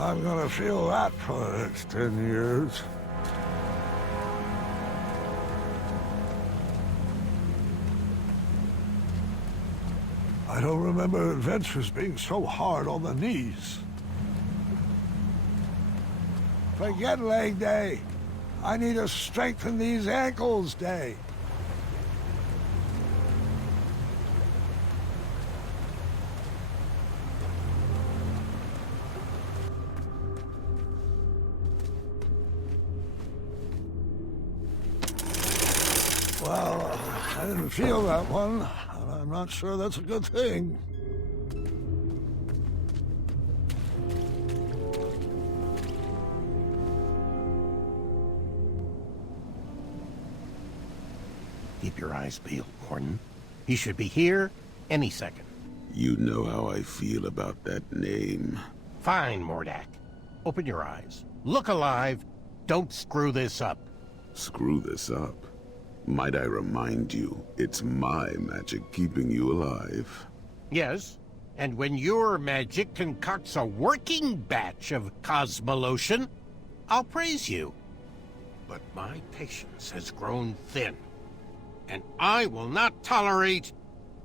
I'm gonna feel that for the next 10 years. I don't remember adventures being so hard on the knees. Forget leg day. I need to strengthen these ankles day. Well, I didn't feel that one, and I'm not sure that's a good thing. Keep your eyes peeled, Gordon. He should be here any second. You know how I feel about that name. Fine, Mordak. Open your eyes. Look alive. Don't screw this up. Screw this up? Might I remind you, it's my magic keeping you alive. Yes, and when your magic concocts a working batch of cosmolotion, I'll praise you. But my patience has grown thin, and I will not tolerate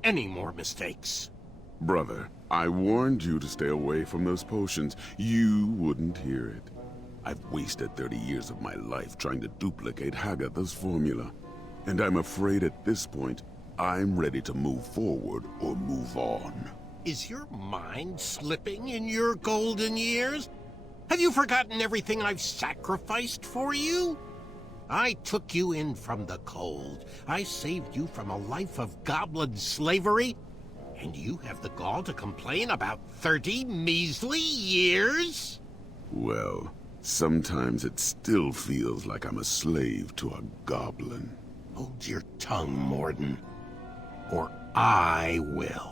any more mistakes. Brother, I warned you to stay away from those potions. You wouldn't hear it. I've wasted 30 years of my life trying to duplicate Hagatha's formula. And I'm afraid at this point, I'm ready to move forward or move on. Is your mind slipping in your golden years? Have you forgotten everything I've sacrificed for you? I took you in from the cold. I saved you from a life of goblin slavery. And you have the gall to complain about 30 measly years? Well, sometimes it still feels like I'm a slave to a goblin. Hold your tongue, Morden, or I will.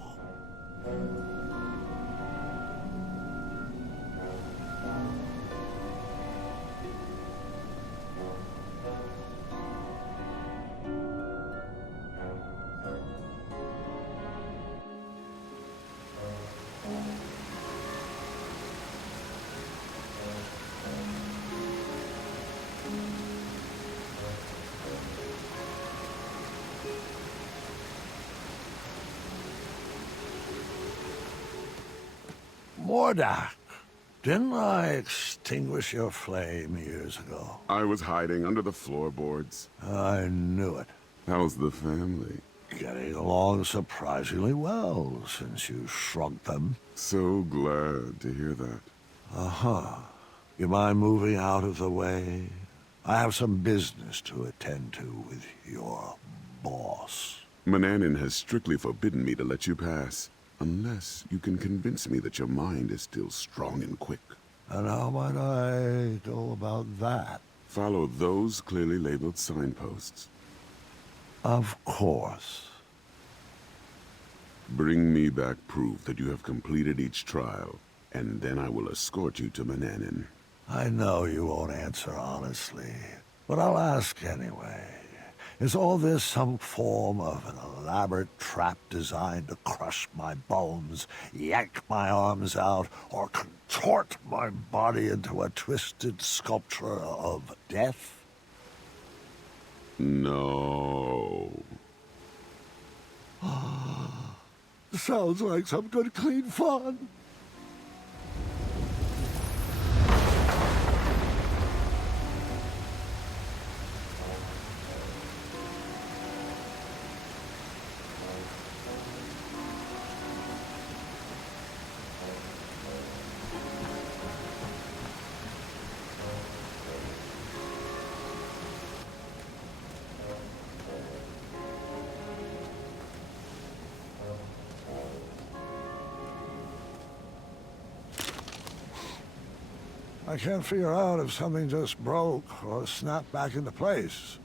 Mordak, didn't I extinguish your flame years ago? I was hiding under the floorboards. I knew it. How's the family? Getting along surprisingly well since you shrunk them. So glad to hear that. Uh-huh. You mind moving out of the way? I have some business to attend to with your boss. Manannan has strictly forbidden me to let you pass. Unless you can convince me that your mind is still strong and quick. And how might I go about that? Follow those clearly labeled signposts. Of course. Bring me back proof that you have completed each trial, and then I will escort you to Manannan. I know you won't answer honestly, but I'll ask anyway. Is all this some form of an elaborate trap designed to crush my bones, yank my arms out, or contort my body into a twisted sculpture of death? No. Sounds like some good clean fun. I can't figure out if something just broke or snapped back into place.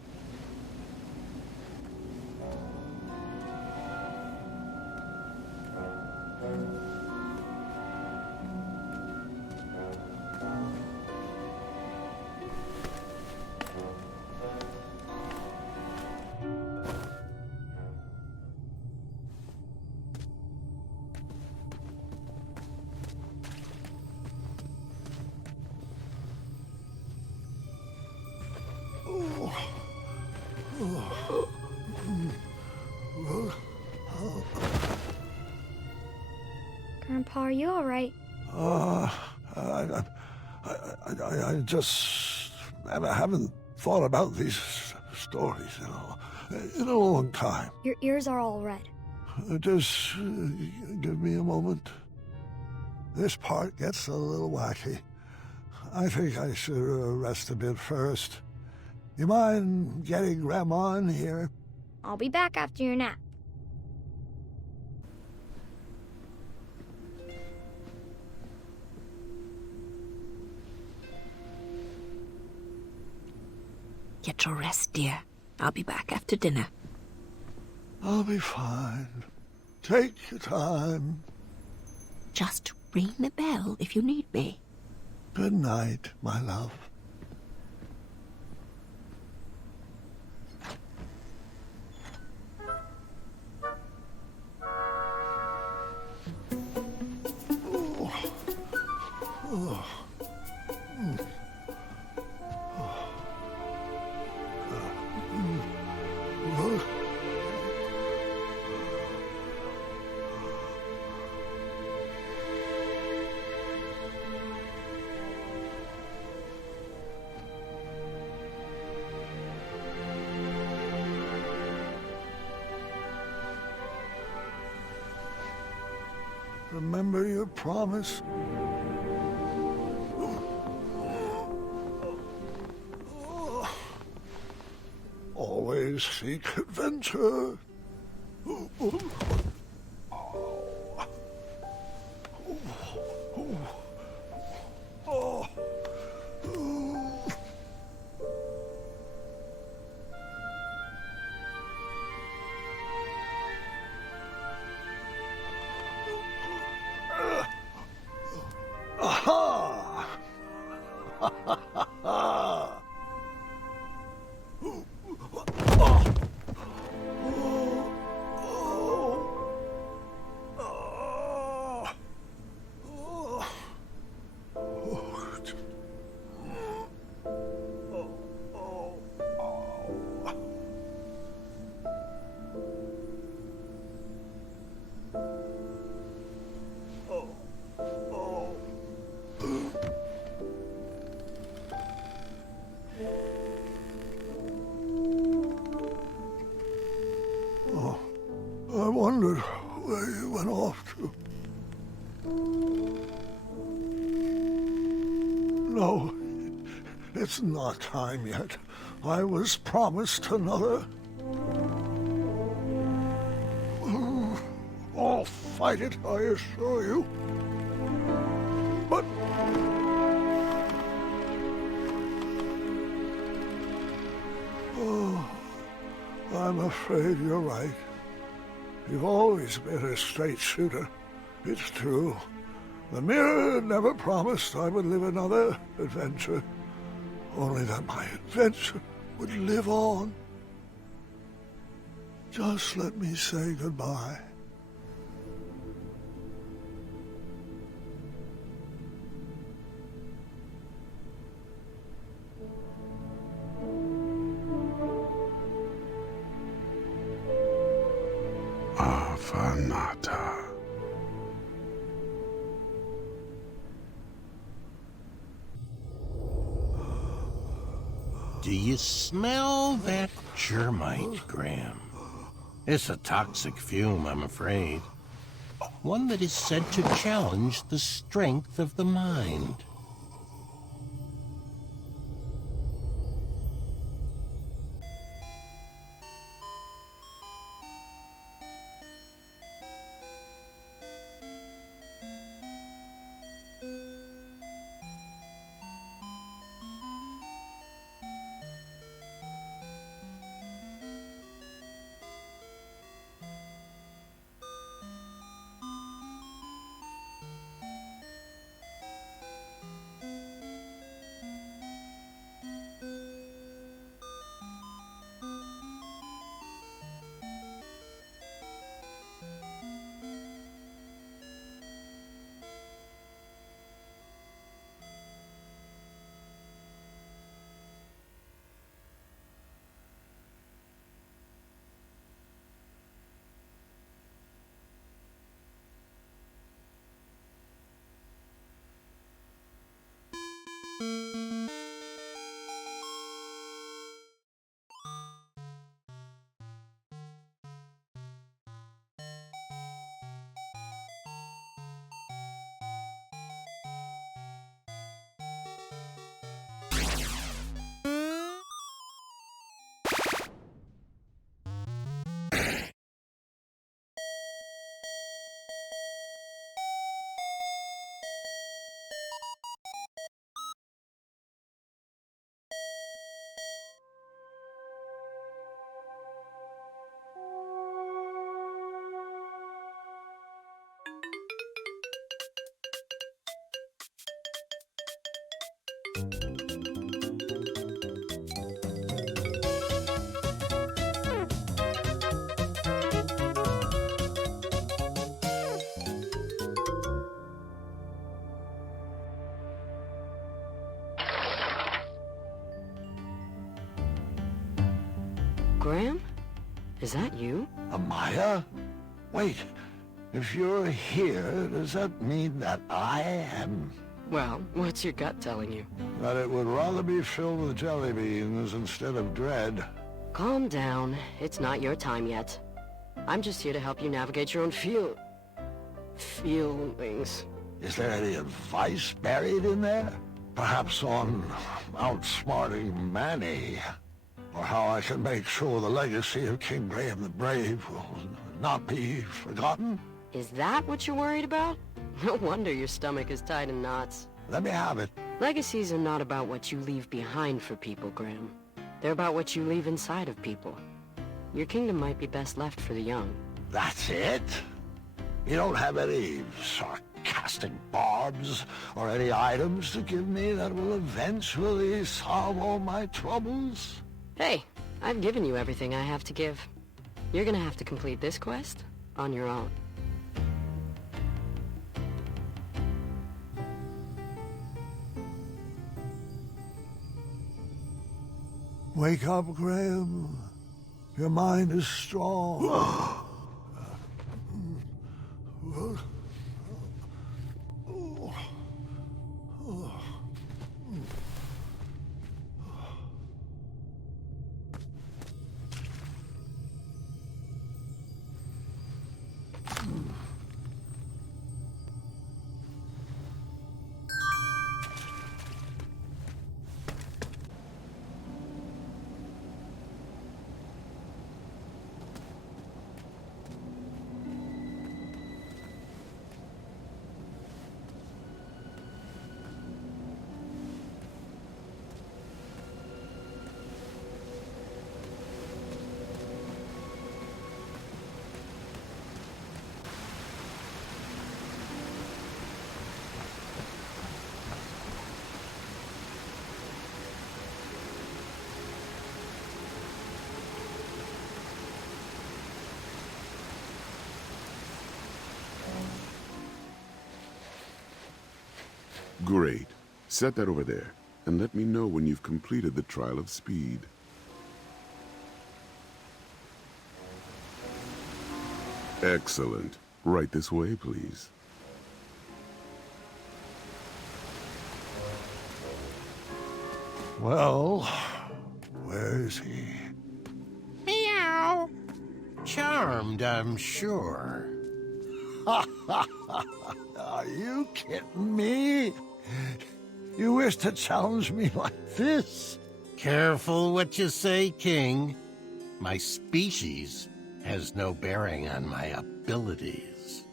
Grandpa, are you all right? Uh, I, I just haven't thought about these stories, in a long time. Your ears are all red. Just give me a moment. This part gets a little wacky. I think I should rest a bit first. You mind getting Grandma in here? I'll be back after your nap. Get your rest, dear. I'll be back after dinner. I'll be fine. Take your time. Just ring the bell if you need me. Good night, my love. Remember your promise? Always seek adventure. Aha! I wondered where you went off to. No, it's not time yet. I was promised another. I'll fight it, I assure you. But... oh, I'm afraid you're right. You've always been a straight shooter. It's true. The mirror never promised I would live another adventure. Only that my adventure would live on. Just let me say goodbye. Avanata. Do you smell that germite, Graham? It's a toxic fume, I'm afraid. One that is said to challenge the strength of the mind. Graham? Is that you? Amaya? Wait, if you're here, does that mean that I am? Well, what's your gut telling you? That it would rather be filled with jelly beans instead of dread. Calm down. It's not your time yet. I'm just here to help you navigate your own feelings. Is there any advice buried in there? Perhaps on outsmarting Manny? Or how I can make sure the legacy of King Graham the Brave will not be forgotten? Is that what you're worried about? No wonder your stomach is tied in knots. Let me have it. Legacies are not about what you leave behind for people, Graham. They're about what you leave inside of people. Your kingdom might be best left for the young. That's it? You don't have any sarcastic barbs or any items to give me that will eventually solve all my troubles? Hey, I've given you everything I have to give. You're gonna have to complete this quest on your own. Wake up, Graham. Your mind is strong. Great. Set that over there, and let me know when you've completed the trial of speed. Excellent. Right this way, please. Well, where is he? Meow. Charmed, I'm sure. Are you kidding me? You wish to challenge me like this? Careful what you say, King. My species has no bearing on my abilities.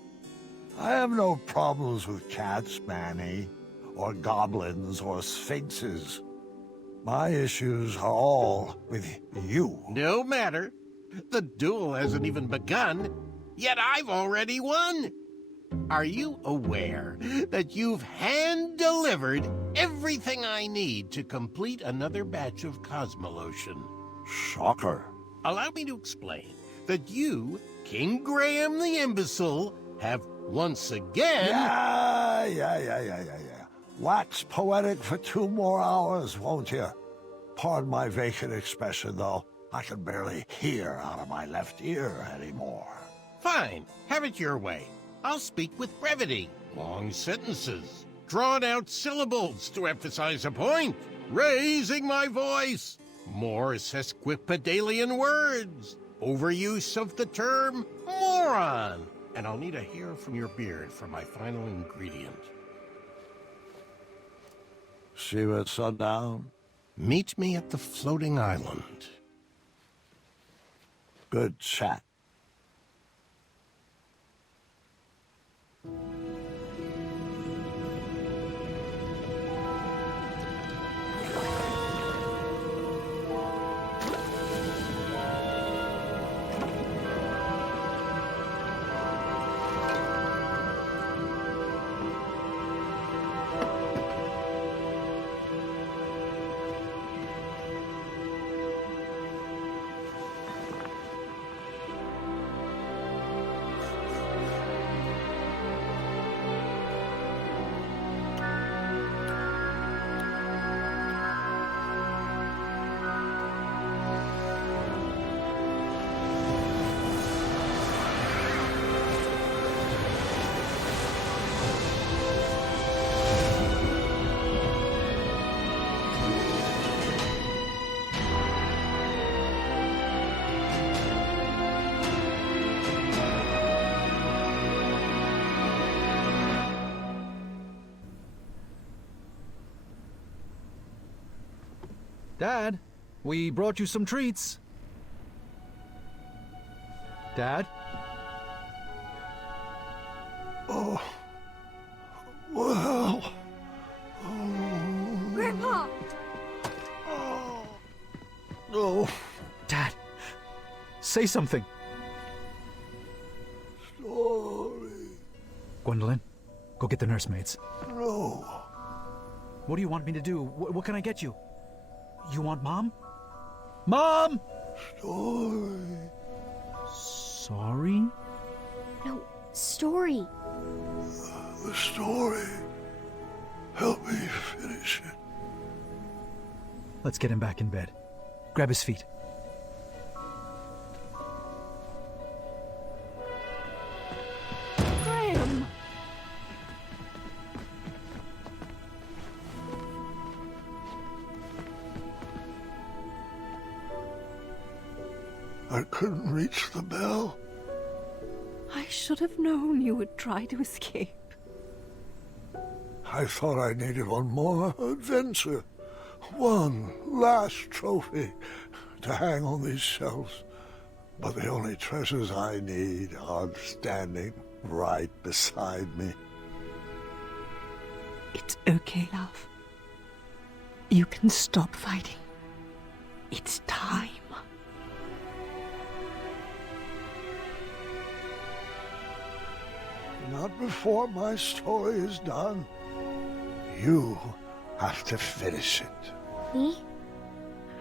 I have no problems with cats, Manny, or goblins, or sphinxes. My issues are all with you. No matter. The duel hasn't even begun, yet I've already won. Are you aware that you've hand-delivered everything I need to complete another batch of Cosmolotion? Shocker. Allow me to explain that you, King Graham the Imbecile, have once again... Yeah. Wax poetic for 2 more hours, won't you? Pardon my vacant expression, though. I can barely hear out of my left ear anymore. Fine, have it your way. I'll speak with brevity, long sentences, drawn-out syllables to emphasize a point, raising my voice, more sesquipedalian words, overuse of the term moron, and I'll need a hair from your beard for my final ingredient. See you at sundown? Meet me at the floating island. Good chat. Dad, we brought you some treats. Dad? Oh, well. Grandpa! No. Dad, say something. Story. Gwendolyn, go get the nursemaids. No. What do you want me to do? What can I get you? You want Mom? Mom! Story. Sorry? No, story. The story. Help me finish it. Let's get him back in bed. Grab his feet. Graham! I couldn't reach the bell. I should have known you would try to escape. I thought I needed one more adventure. One last trophy to hang on these shelves. But the only treasures I need are standing right beside me. It's okay, love. You can stop fighting. It's time. Not before my story is done. You have to finish it. Me?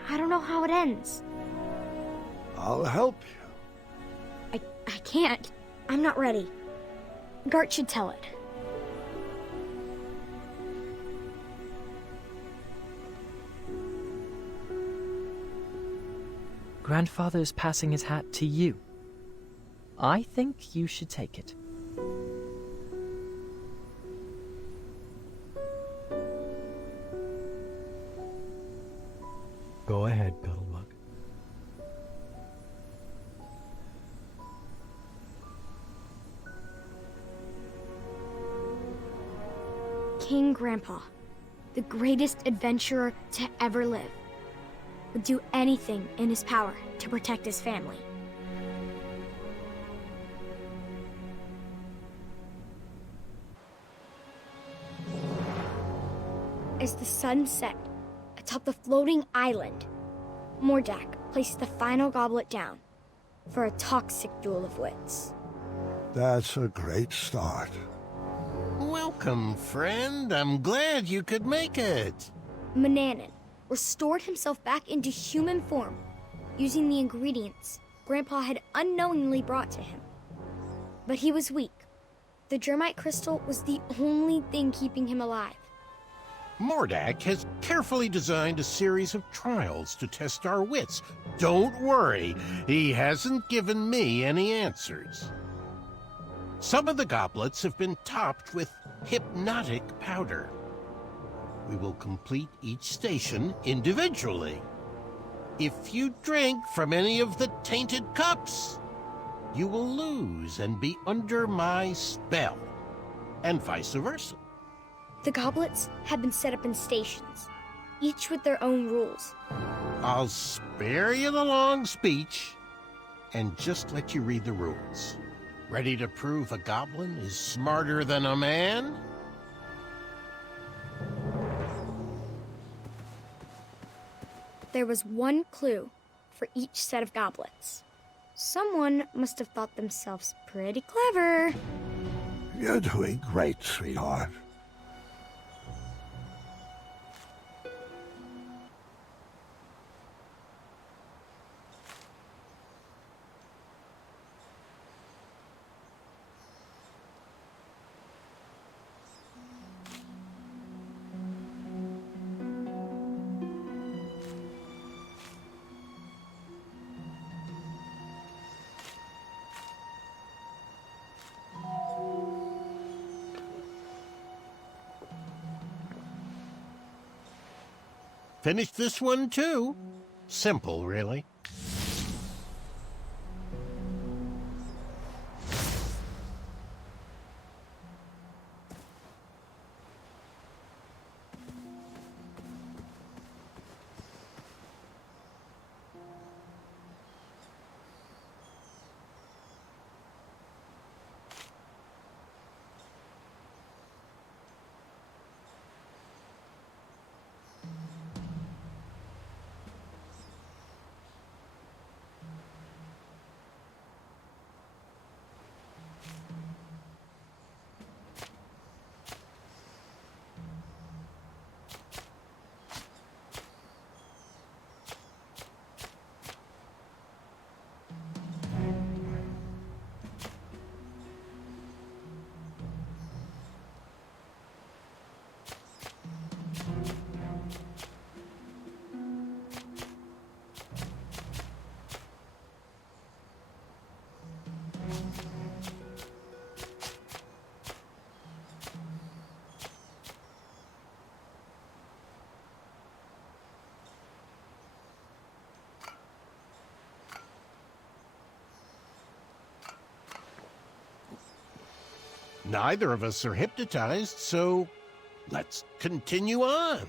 I don't know how it ends. I'll help you. I can't. I'm not ready. Gart should tell it. Grandfather's passing his hat to you. I think you should take it. Go ahead, Petalbug. King Grandpa, the greatest adventurer to ever live, would do anything in his power to protect his family. As the sun set atop the floating island, Mordak placed the final goblet down for a toxic duel of wits. That's a great start. Welcome, friend. I'm glad you could make it. Manannan restored himself back into human form using the ingredients Grandpa had unknowingly brought to him. But he was weak. The germite crystal was the only thing keeping him alive. Mordak has carefully designed a series of trials to test our wits. Don't worry, he hasn't given me any answers. Some of the goblets have been topped with hypnotic powder. We will complete each station individually. If you drink from any of the tainted cups, you will lose and be under my spell, and vice versa. The goblets had been set up in stations, each with their own rules. I'll spare you the long speech and just let you read the rules. Ready to prove a goblin is smarter than a man? There was one clue for each set of goblets. Someone must have thought themselves pretty clever. You're doing great, sweetheart. Finish this one too. Simple, really. Neither of us are hypnotized, so let's continue on.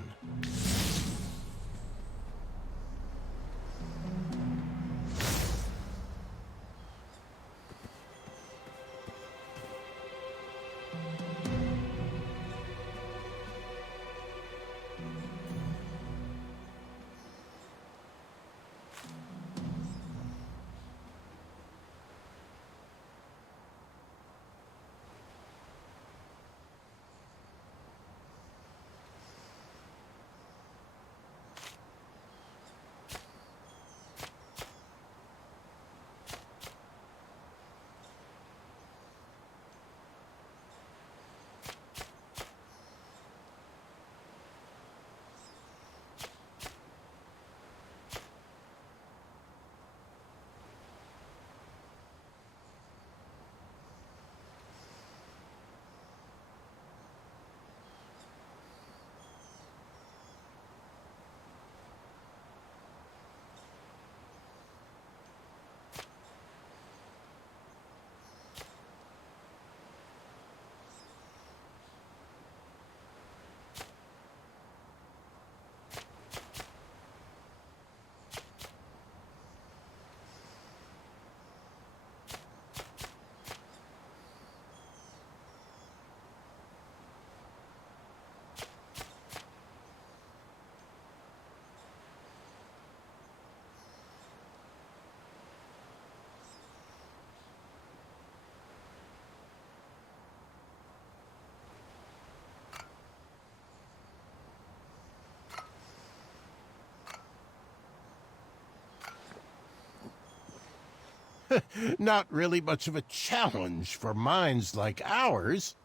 Not really much of a challenge for minds like ours.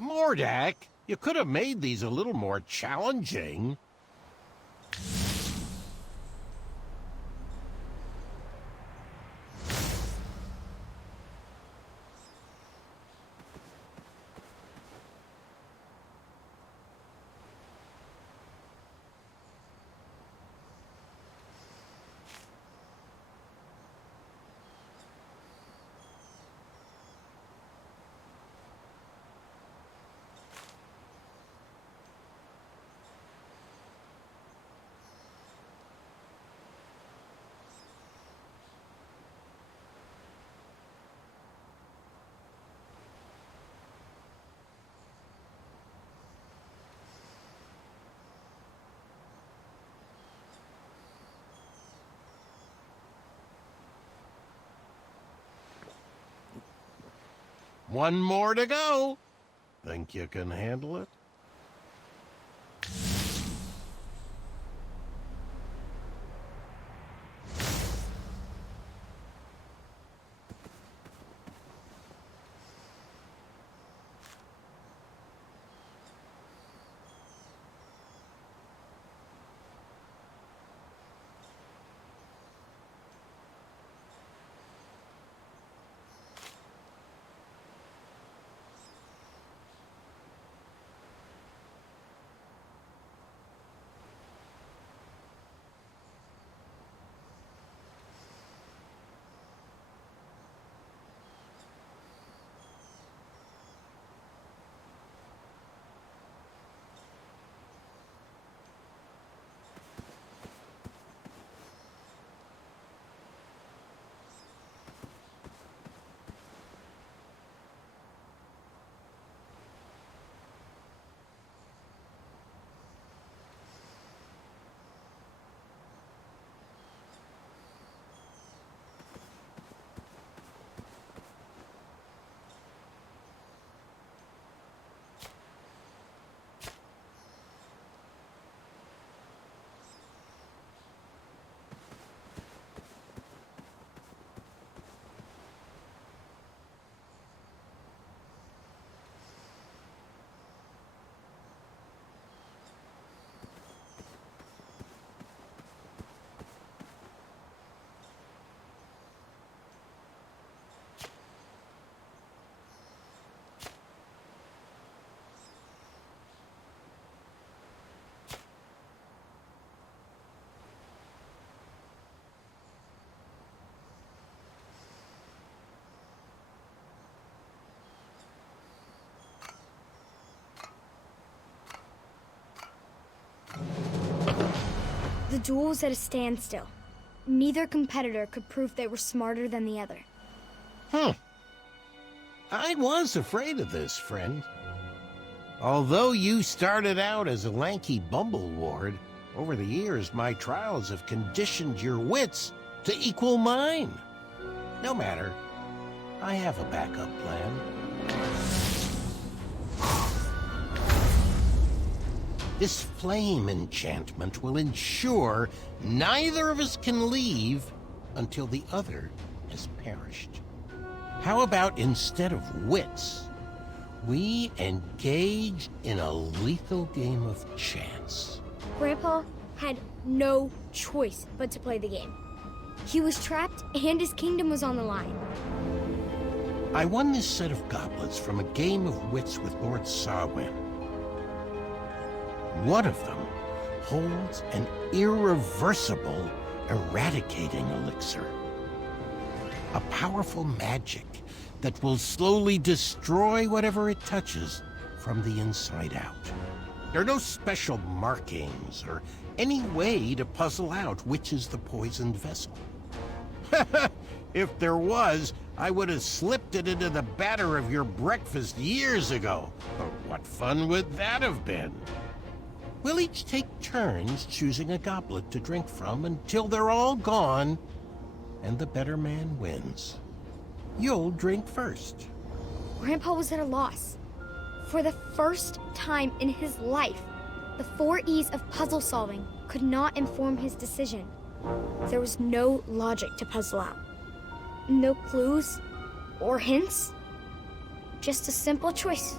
Mordak, you could have made these a little more challenging. One more to go. Think you can handle it? The duel was at a standstill. Neither competitor could prove they were smarter than the other. I was afraid of this, friend. Although you started out as a lanky bumbleward, over the years my trials have conditioned your wits to equal mine. No matter. I have a backup plan. This flame enchantment will ensure neither of us can leave until the other has perished. How about instead of wits, we engage in a lethal game of chance? Grandpa had no choice but to play the game. He was trapped and his kingdom was on the line. I won this set of goblets from a game of wits with Lord Sarwin. One of them holds an irreversible eradicating elixir. A powerful magic that will slowly destroy whatever it touches from the inside out. There are no special markings or any way to puzzle out which is the poisoned vessel. If there was, I would have slipped it into the batter of your breakfast years ago. But what fun would that have been? We'll each take turns choosing a goblet to drink from until they're all gone, and the better man wins. You'll drink first. Grandpa was at a loss. For the first time in his life, the 4 E's of puzzle solving could not inform his decision. There was no logic to puzzle out. No clues or hints. Just a simple choice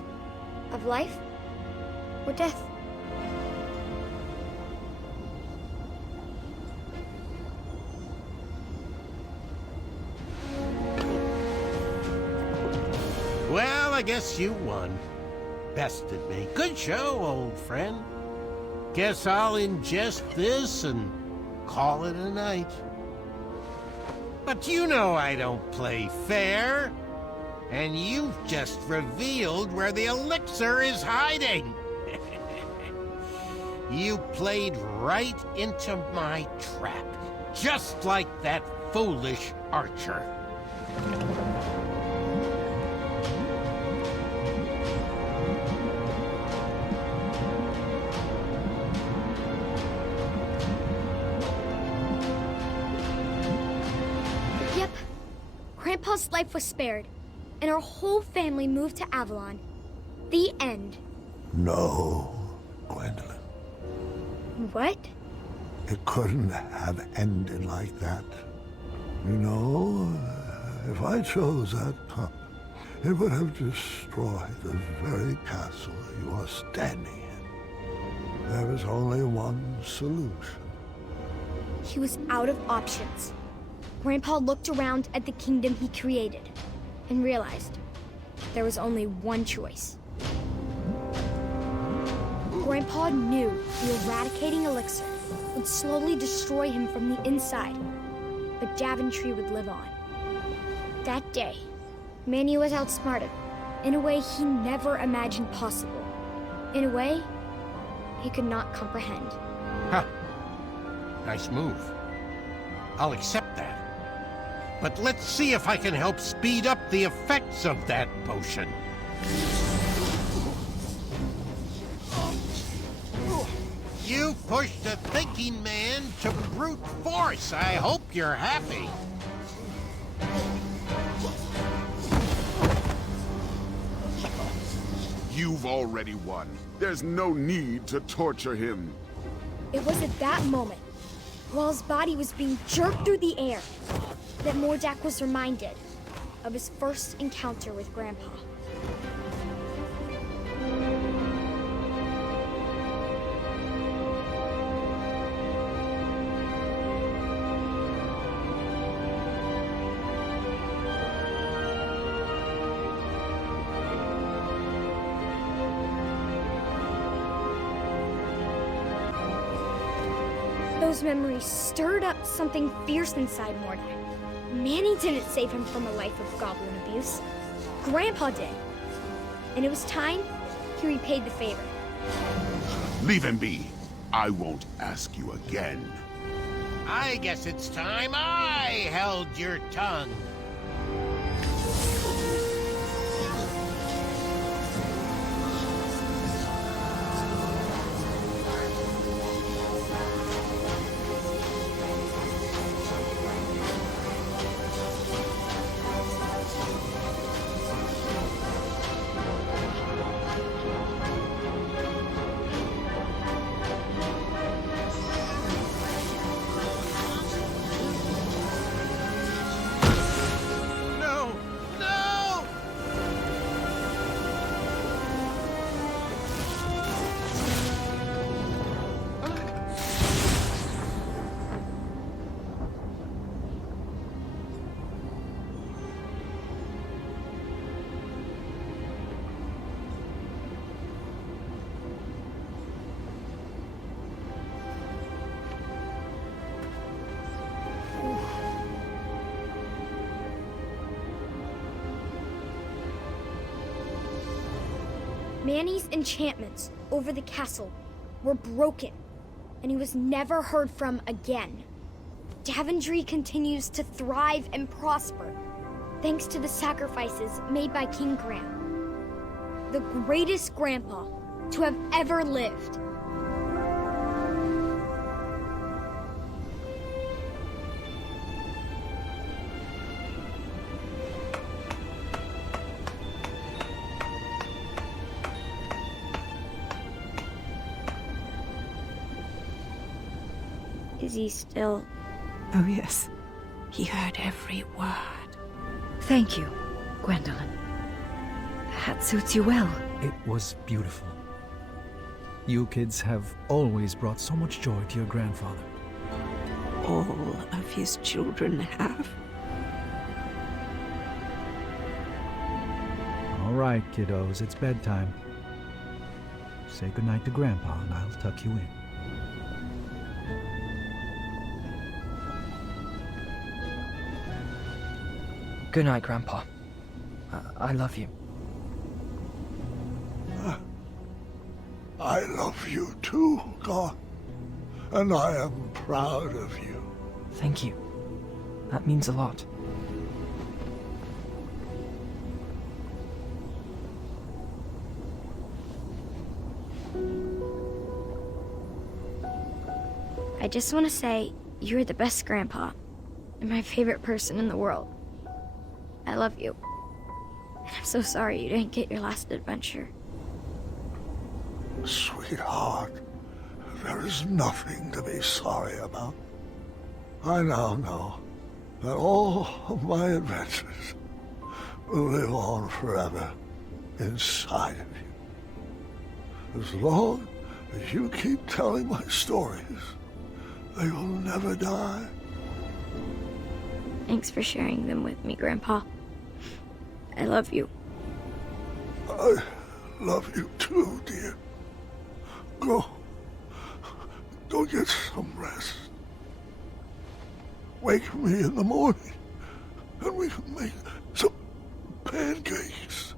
of life or death. Well, I guess you won. Bested me. Good show, old friend. Guess I'll ingest this and call it a night. But you know I don't play fair. And you've just revealed where the elixir is hiding. You played right into my trap, just like that foolish archer. Yep. Grandpa's life was spared, and our whole family moved to Avalon. The end. No, Gwendolyn. What? It couldn't have ended like that. You know, if I chose that cup, it would have destroyed the very castle you are standing in. There is only one solution. He was out of options. Grandpa looked around at the kingdom he created and realized there was only one choice. Grandpa knew the eradicating elixir would slowly destroy him from the inside, but Daventry would live on. That day, Manny was outsmarted in a way he never imagined possible. In a way he could not comprehend. Huh. Nice move. I'll accept that. But let's see if I can help speed up the effects of that potion. You pushed a thinking man to brute force. I hope you're happy. You've already won. There's no need to torture him. It was at that moment, while his body was being jerked through the air, that Mordak was reminded of his first encounter with Grandpa. Those memories stirred up something fierce inside Mordak. Manny didn't save him from a life of goblin abuse. Grandpa did. And it was time he repaid the favor. Leave him be. I won't ask you again. I guess it's time I held your tongue. No! No! Manny's enchantments over the castle were broken, and he was never heard from again. Daventry continues to thrive and prosper, thanks to the sacrifices made by King Graham, the greatest grandpa to have ever lived. Is he still... Oh, yes. He heard every word. Thank you, Gwendolyn. That suits you well. It was beautiful. You kids have always brought so much joy to your grandfather. All of his children have. All right, kiddos, it's bedtime. Say goodnight to Grandpa, and I'll tuck you in. Good night, Grandpa. I love you. I love you too, God. And I am proud of you. Thank you. That means a lot. I just want to say you're the best grandpa and my favorite person in the world. I love you. I'm so sorry you didn't get your last adventure. Sweetheart, there is nothing to be sorry about. I now know that all of my adventures will live on forever inside of you. As long as you keep telling my stories, they will never die. Thanks for sharing them with me, Grandpa. I love you. I love you too, dear. Go get some rest. Wake me in the morning, and we can make some pancakes.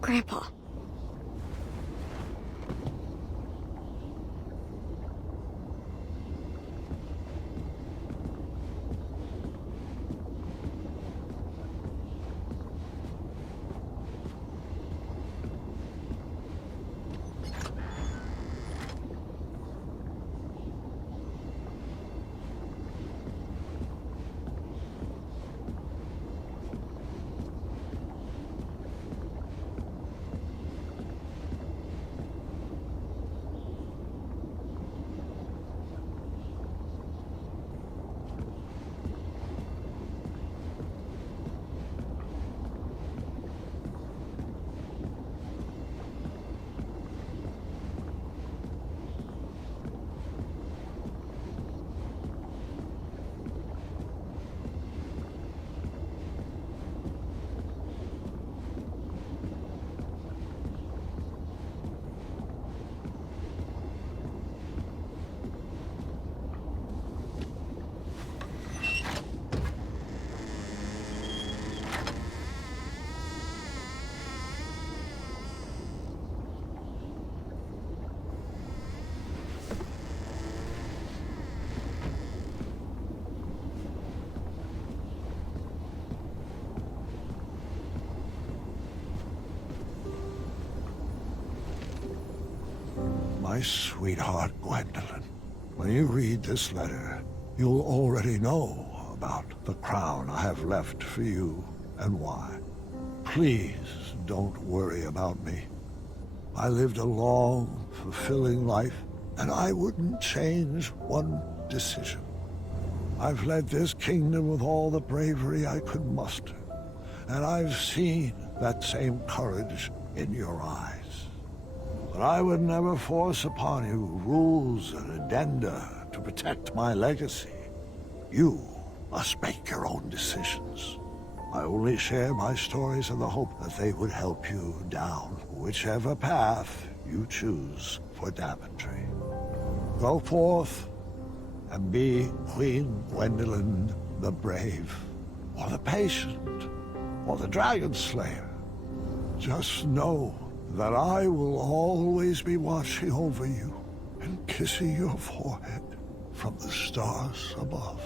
Grandpa. My sweetheart Gwendolyn, when you read this letter, you'll already know about the crown I have left for you and why. Please don't worry about me. I lived a long, fulfilling life, and I wouldn't change one decision. I've led this kingdom with all the bravery I could muster, and I've seen that same courage in your eyes. But I would never force upon you rules and addenda to protect my legacy. You must make your own decisions. I only share my stories in the hope that they would help you down whichever path you choose for Daventry. Go forth and be Queen Gwendolyn the Brave, or the Patient, or the Dragon Slayer. Just know that I will always be watching over you and kissing your forehead from the stars above.